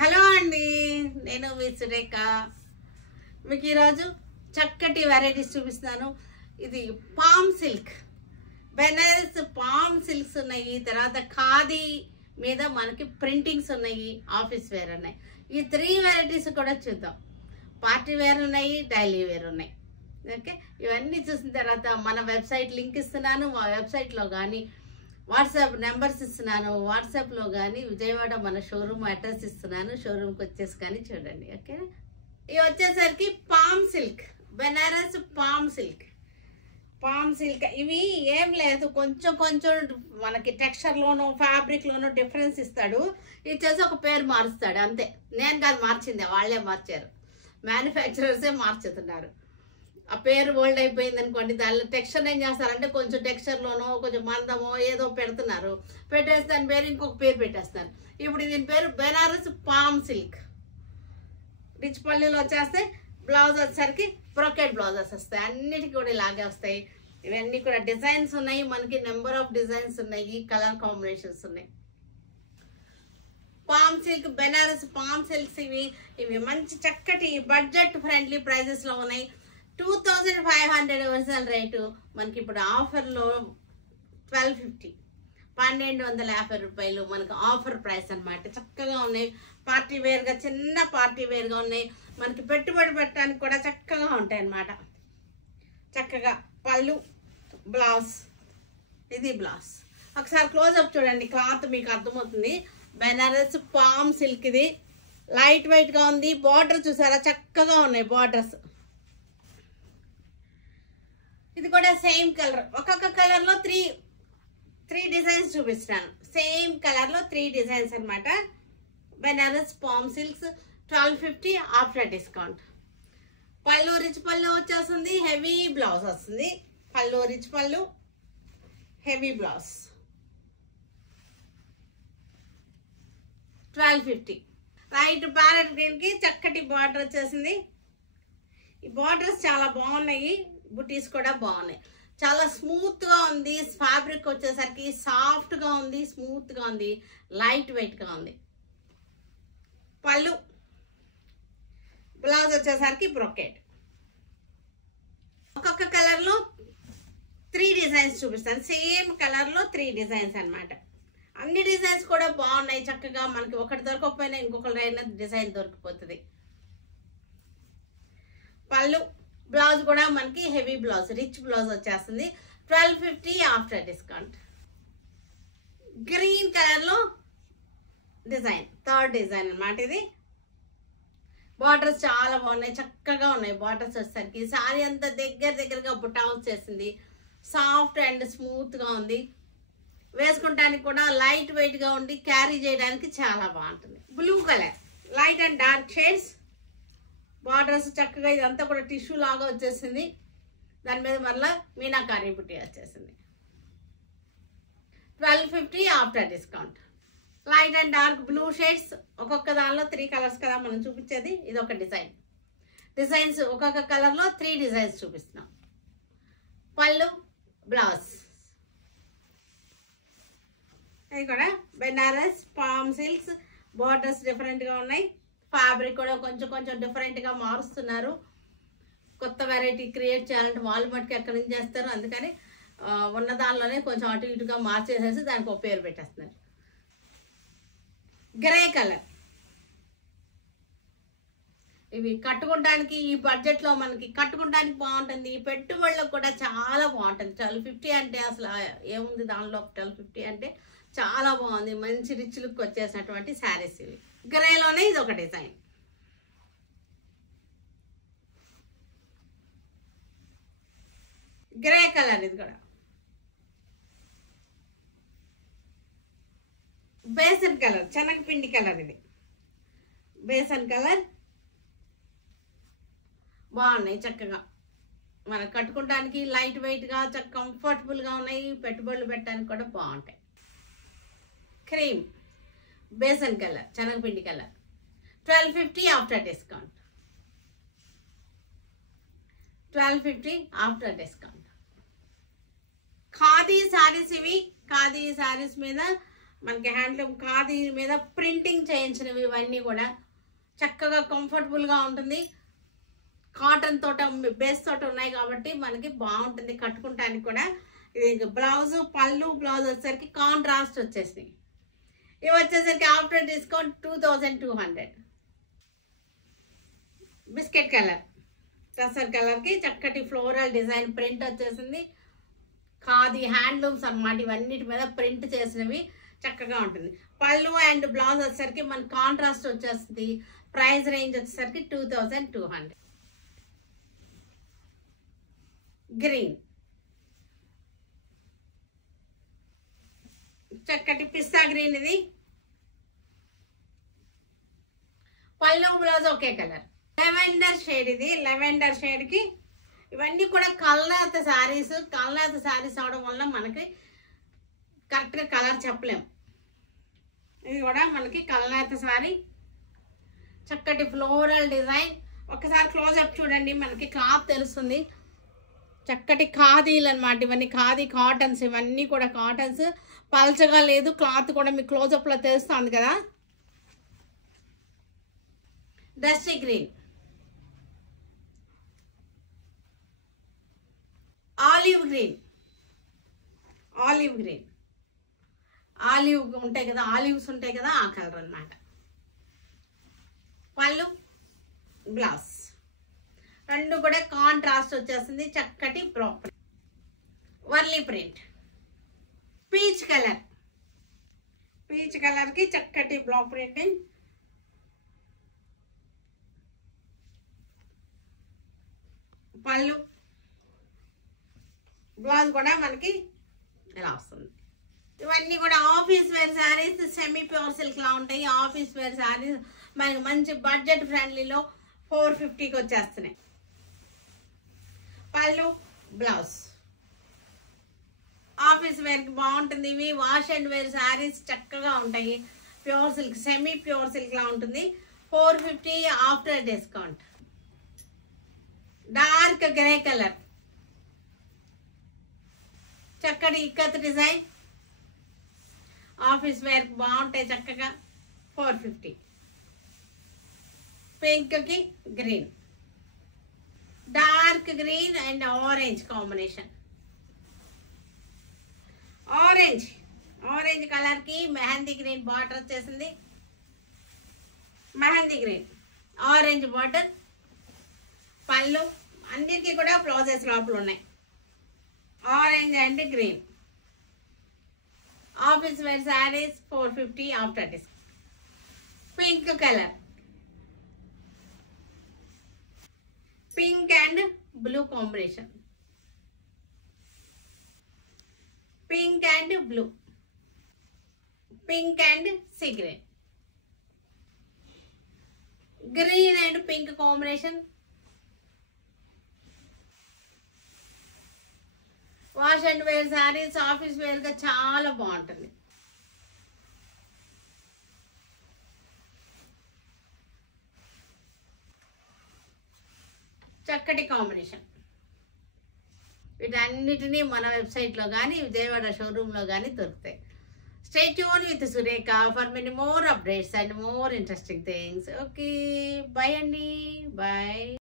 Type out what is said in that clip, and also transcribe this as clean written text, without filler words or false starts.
Hello అండి, నేను మీ సురేఖ. మీకు ఈరోజు చక్కటి వెరైటీస్ చూపిస్తున్నాను. ఇది palm silk, Banaras palm silks ఉన్నాయి. తర్వాత ఖాదీ మీద మనకి ప్రింటింగ్స్ ఉన్నాయి, ఆఫీస్ వేర్ ఉన్నాయి. ఈ 3 వెరైటీస్ కూడా చూద్దాం. పార్టీ వేర్ ఉన్నాయి, డైలీ వేర్ ఉన్నాయి. ఓకే, ఇవన్నీ చూసిన తర్వాత మన వెబ్సైట్ లింక్ ఇస్తున్నాను. మా వెబ్సైట్లో కానీ వాట్సాప్ నెంబర్స్ ఇస్తున్నాను. వాట్సాప్లో కానీ విజయవాడ మన షోరూమ్ అడ్రస్ ఇస్తున్నాను. షోరూమ్కి వచ్చేసి కానీ చూడండి. ఓకే, ఇవి వచ్చేసరికి palm silk, Banaras palm silk. Palm silk ఇవి ఏం లేదు, కొంచెం కొంచెం మనకి టెక్స్చర్లోనూ ఫ్యాబ్రిక్లోనూ డిఫరెన్స్ ఇస్తాడు. ఇది చేసి ఒక పేరు మారుస్తాడు అంతే. నేను కాదు మార్చింది, వాళ్ళే మార్చారు. మ్యానుఫ్యాక్చరర్సే మార్చుతున్నారు. ఆ పేరు ఓల్డ్ అయిపోయింది అనుకోండి, దానిలో టెక్స్చర్ ఏం చేస్తారంటే కొంచెం టెక్స్చర్లోనో కొంచెం మందమో ఏదో పెడుతున్నారు. పెట్టేసి దాని పేరు ఇంకొక పేరు పెట్టేస్తారు. ఇప్పుడు దీని పేరు బెనారస్ పామ్ సిల్క్. రిచ్ పల్లీలో వచ్చేస్తే బ్లౌజ్ వచ్చేసరికి బ్రోకెట్ బ్లౌజెస్ వస్తాయి. అన్నిటికీ కూడా ఇలాగే వస్తాయి. ఇవన్నీ కూడా డిజైన్స్ ఉన్నాయి, మనకి నెంబర్ ఆఫ్ డిజైన్స్ ఉన్నాయి, కలర్ కాంబినేషన్స్ ఉన్నాయి. Palm silk, Banaras palm silks ఇవి మంచి చక్కటి బడ్జెట్ ఫ్రెండ్లీ ప్రైజెస్లో ఉన్నాయి. 2500 ఒరిజినల్ రేటు, మనకి ఇప్పుడు ఆఫర్లో 1250, 1250 రూపాయలు మనకు ఆఫర్ ప్రైస్ అనమాట. చక్కగా ఉన్నాయి, పార్టీ వేర్గా, చిన్న పార్టీ వేర్గా ఉన్నాయి. మనకి పెట్టుబడి పెట్టడానికి కూడా చక్కగా ఉంటాయి అన్నమాట. చక్కగా పళ్ళు, బ్లౌజ్, ఇది బ్లౌజ్. ఒకసారి క్లోజ్అప్ చూడండి, క్లాత్ మీకు అర్థమవుతుంది. బెనారస్ పామ్ సిల్క్, ఇది లైట్ వెయిట్గా ఉంది. బార్డర్ చూసారా, చక్కగా ఉన్నాయి బార్డర్స్. ఇది కూడా సేమ్ కలర్, ఒక్కొక్క కలర్లో త్రీ డిజైన్స్ చూపిస్తున్నాను. సేమ్ కలర్లో 3 డిజైన్స్ అనమాట. Banaras palm silks 1250 after discount. Pallu rich pallu వచ్చేస్తుంది, హెవీ బ్లౌజ్ వస్తుంది. పళ్ళు రిచ్ పళ్ళు, హెవీ బ్లౌజ్ 1250. లైట్ ప్యారెట్ గ్రీన్కి చక్కటి బార్డర్ వచ్చేసింది. ఈ బార్డర్స్ చాలా బాగున్నాయి, బుటీస్ కూడా బాగున్నాయి. చాలా స్మూత్గా ఉంది. ఫ్యాబ్రిక్ వచ్చేసరికి సాఫ్ట్గా ఉంది, స్మూత్గా ఉంది, లైట్ వెయిట్గా ఉంది. పళ్ళు, బ్లౌజ్ వచ్చేసరికి బ్రోకెట్. ఒక్కొక్క కలర్లో 3 డిజైన్స్ చూపిస్తాను. సేమ్ కలర్లో 3 డిజైన్స్ అనమాట. అన్ని డిజైన్స్ కూడా బాగున్నాయి. చక్కగా మనకి ఒకటి దొరకకపోయినా ఇంకొకరైనా డిజైన్ దొరికిపోతుంది. పళ్ళు, బ్లౌజ్ కూడా మనకి హెవీ బ్లౌజ్, రిచ్ బ్లౌజ్ వచ్చేస్తుంది. 1250 ఆఫ్టర్ డిస్కౌంట్. గ్రీన్ కలర్లో డిజైన్, 3rd డిజైన్ అనమాట. ఇది బార్డర్స్ చాలా బాగున్నాయి, చక్కగా ఉన్నాయి. బార్డర్స్ వచ్చేసరికి సారీ అంతా దగ్గరగా బుట్టా వచ్చేసింది. సాఫ్ట్ అండ్ స్మూత్గా ఉంది. వేసుకుంటానికి కూడా లైట్ వెయిట్గా ఉండి క్యారీ చేయడానికి చాలా బాగుంటుంది. Blue colour, light and dark shades. Borders చక్కగా, ఇదంతా కూడా టిష్యూ లాగా వచ్చేసింది. దాని మీద మళ్ళీ మీనాకారి బుట్టి వచ్చేసింది. 1250 after discount. Light and dark blue shades, ఒక్కొక్క దానిలో 3 కలర్స్ కదా మనం చూపించేది. ఇది ఒక డిజైన్. డిజైన్స్ ఒక్కొక్క కలర్లో 3 డిజైన్స్ చూపిస్తున్నాం. పళ్ళు, బ్లౌజ్. ఇది కూడా బెనారస్ పామ్ సిల్క్స్. బార్డర్స్ డిఫరెంట్గా ఉన్నాయి. ఫ్యాబ్రిక్ కూడా కొంచెం డిఫరెంట్గా మారుస్తున్నారు. కొత్త వెరైటీ క్రియేట్ చేయాలంటే వాళ్ళు మటుకు ఎక్కడి నుంచి చేస్తారు. అందుకని ఉన్న దానిలోనే కొంచెం అటు ఇటుగా మార్చేసేసి దానికి ఒక పేరు పెట్టేస్తున్నారు. గ్రే కలర్, ఇవి కట్టుకోవడానికి ఈ బడ్జెట్లో మనకి కట్టుకోవడానికి బాగుంటుంది. పెట్టుబడులకు కూడా చాలా బాగుంటుంది. 1250 అంటే అసలు ఏముంది దానిలో. 1250 అంటే చాలా బాగుంది. మంచి రిచ్ లుక్ వచ్చేసినటువంటి శారీస్ ఇవి. గ్రేలోనే ఇది ఒక డిజైన్. గ్రే కలర్, ఇది కూడా బేసన్ కలర్, శనగపిండి కలర్. ఇది బేసన్ కలర్. బాగున్నాయి చక్కగా. మనం కట్టుకోవడానికి లైట్ వెయిట్గా కంఫర్టబుల్గా ఉన్నాయి. పెట్టుబడులు పెట్టడానికి కూడా బాగుంటాయి. క్రీమ్, బేసన్ కలర్, శనగపిండి colour. 1250 after discount. 1250 after discount. Khadi saris ఇవి. ఖాదీ శారీస్ మీద మనకి హ్యాండ్లూమ్ ఖాదీ మీద ప్రింటింగ్ చేయించినవి ఇవన్నీ కూడా చక్కగా కంఫర్టబుల్గా ఉంటుంది. కాటన్ తోట బేస్ తోట ఉన్నాయి కాబట్టి మనకి బాగుంటుంది కట్టుకుంటానికి కూడా. ఇది బ్లౌజ్ పళ్ళు బ్లౌజ్ వచ్చేసరికి కాంట్రాస్ట్ వచ్చేసినాయి. ఇవి వచ్చేసరికి after discount 2200. Biscuit colour tussar కలర్కి చక్కటి ఫ్లోరల్ డిజైన్ ప్రింట్ వచ్చేసింది. ఖాదీ హ్యాండ్లూమ్స్ అన్నమాట, ఇవన్నిటి మీద ప్రింట్ చేసినవి చక్కగా ఉంటుంది. పళ్ళు అండ్ బ్లౌజ్ వచ్చేసరికి మన కాంట్రాస్ట్ వచ్చేస్తుంది. ప్రైస్ రేంజ్ వచ్చేసరికి 2200. గ్రీన్ చక్కటి పిస్తా గ్రీన్, ఇది పళ్ళు బ్లౌజ్ ఒకే కలర్. లెవెండర్ షేడ్, ఇది లెవెండర్ షేడ్కి ఇవన్నీ కూడా కల్నాథ్ శారీస్. కల్నాథ్ శారీస్ అవడం వల్ల మనకి కరెక్ట్గా కలర్ చెప్పలేం. ఇది కూడా మనకి కల్నాథ్ శారీ, చక్కటి ఫ్లోరల్ డిజైన్. ఒకసారి క్లోజప్ చూడండి, మనకి క్లాత్ తెలుస్తుంది. చక్కటి ఖాదీలు అనమాట, ఇవన్నీ ఖాదీ కాటన్స్, ఇవన్నీ కూడా కాటన్స్. పల్చగా లేదు, క్లాత్ కూడా మీకు క్లోజప్లో తెలుస్తుంది కదా. Dusty green, olive green, olive green, olive ఉంటాయి కదా, ఆలివ్స్ ఉంటాయి కదా, ఆ కలర్ అన్నమాట. పళ్ళు బ్లౌజ్ రెండు కూడా కాంట్రాస్ట్ వచ్చేస్తుంది. చక్కటి proper Warli print. Peach colour, peach కలర్కి చక్కటి బ్లాక్ ప్రింటింగ్. పళ్ళు బ్లౌజ్ కూడా మనకి ఇలా వస్తుంది. ఇవన్నీ కూడా office wear saris, semi pure silk లా ఉంటాయి. ఆఫీస్ వేర్ శారీస్ మనకి మంచి బడ్జెట్ ఫ్రెండ్లీలో 450కి వచ్చేస్తున్నాయి. పళ్ళు బ్లౌజ్ ఆఫీస్ వేర్కి బాగుంటుంది. ఇవి వాష్ అండ్ వేర్ శారీస్ చక్కగా ఉంటాయి. Pure silk, semi pure silk లా ఉంటుంది. 450 after discount. Dark grey colour, చక్కటి ఇక్కత్ డిజైన్, ఆఫీస్ వేర్ బాగుంటాయి చక్కగా. 450. పింక్కి green, dark green and orange combination. Orange, orange కలర్కి మెహందీ గ్రీన్ బార్డర్ వచ్చేసింది. Mehndi green, orange border. పళ్ళు అన్నిటికీ కూడా బ్లౌజెస్ లోపల ఉన్నాయి. Orange and green. Office wear saris 450 after discount. Pink colour, pink and blue combination. Pink and blue, pink and sea green. Green and pink combination. Wash and wear saris, office వేర్గా చాలా బాగుంటుంది. చక్కటి combination. వీటన్నిటినీ మన వెబ్సైట్లో కానీ విజయవాడ షోరూంలో కానీ దొరుకుతాయి. Stay tune with Surekha for many more updates and more interesting things. Okay, bye అండి, బాయ్.